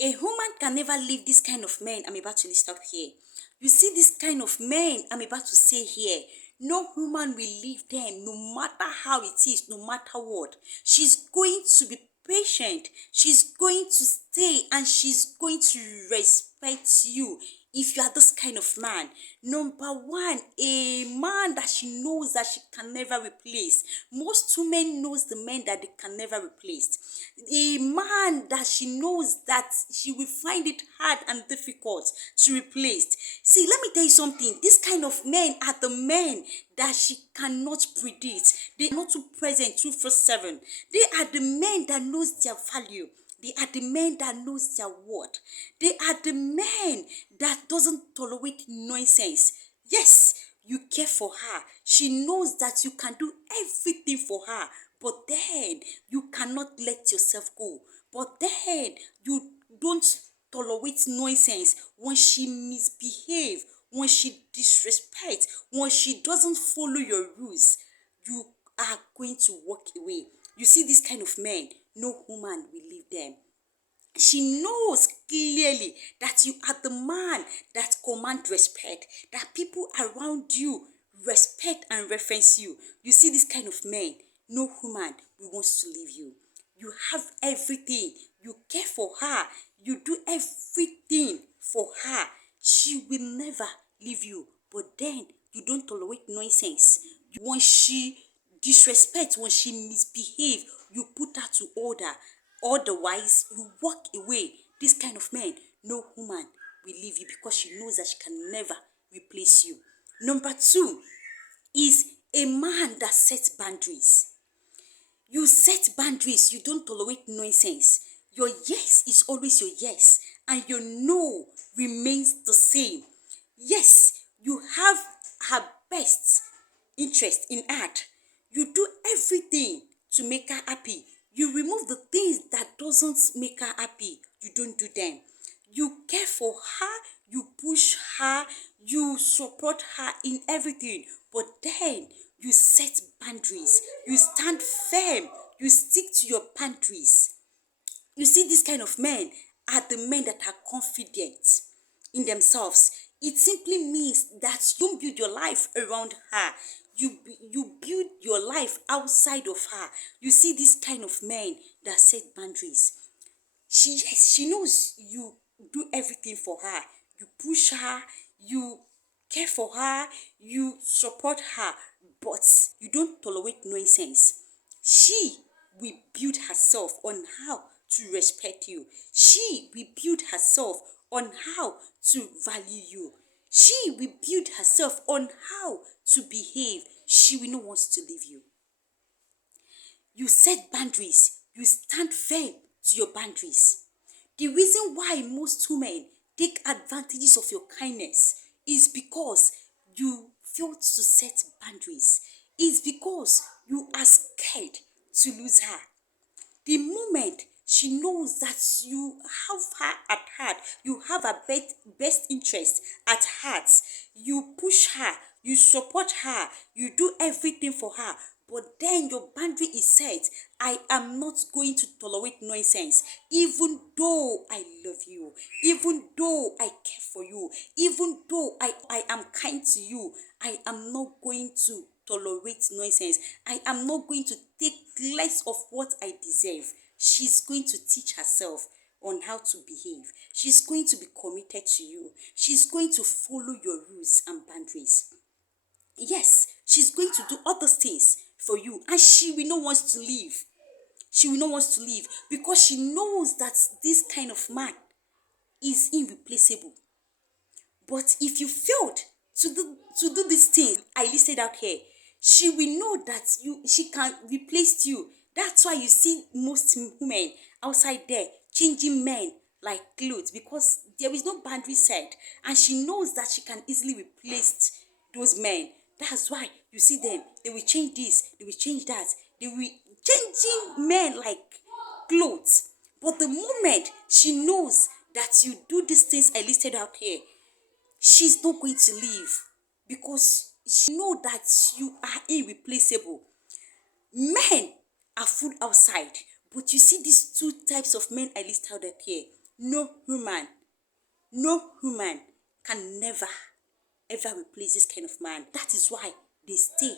A woman can never leave this kind of men I'm about to list out here. You see this kind of men I'm about to say here. No woman will leave them no matter how it is, no matter what. She's going to be patient. She's going to stay and she's going to respect you if you are this kind of man. Number one, a man that she knows that she can never replace. Most women knows the men that they can never replace. A man that she knows that she will find it hard and difficult to replace. See, let me tell you something. This kind of men are the men that she cannot predict. They are not too present 247. They are the men that knows their value. They are the men that knows their word. They are the men that doesn't tolerate nonsense. Yes, you care for her. She knows that you can do everything for her. But then you cannot let yourself go. But then you don't tolerate nonsense when she misbehave, when she disrespect, when she doesn't follow your rules. You are going to walk away. You see this kind of men, no woman will leave them. She knows clearly that you are the man that command respect, that people around you respect and reference you. You see this kind of men, no woman will want to leave you. You have everything. You care for her. You do everything for her. She will never leave you. But then you don't tolerate nonsense. When she disrespect, when she misbehave, you put her to order. Otherwise, you walk away. This kind of man, no woman will leave you because she knows that she can never replace you. Number two is a man that sets boundaries. You set boundaries. You don't tolerate nonsense. Your yes is always your yes, and your no remains the same. Yes, you have her best interest in heart. You do everything to make her happy. You remove the things that doesn't make her happy. You don't do them. You care for her, you push her, you support her in everything. But then you set boundaries. You stand firm. You stick to your boundaries. You see, this kind of men are the men that are confident in themselves. It simply means that you don't build your life around her. You build your life outside of her. You see, this kind of men that set boundaries. She knows you do everything for her. You push her, you care for her, you support her, but you don't tolerate nonsense. She will build herself on how to respect you. She will build herself on how to value you. She will build herself on how to behave. She will not want to leave you. You set boundaries. You stand firm to your boundaries. The reason why most women take advantages of your kindness is because you failed to set boundaries. It's because you are scared to lose her. The moment she knows that you have her at heart, you have her best interest at heart, you push her, you support her, you do everything for her, but then your boundary is set. I am not going to tolerate nonsense, even though I love you, even though I care for you, even though I am kind to you. I am not going to tolerate nonsense. I am not going to take less of what I deserve. She's going to teach herself on how to behave. She's going to be committed to you. She's going to follow your rules and boundaries. Yes, she's going to do other things for you, and she will not want to leave. She will not want to leave because she knows that this kind of man is irreplaceable. But if you failed to do these things I listed out here, she will know that she can replace you. That's why you see most women outside there changing men like clothes, because there is no boundary set, and she knows that she can easily replace those men. That's why you see them. They will change this, they will change that. They will changing men like clothes. But the moment she knows that you do these things I listed out here, she's not going to leave because she know that you are irreplaceable. Men are full outside, but you see these two types of men I listed out here. No human, no human can never ever replace this kind of man. That is why they stay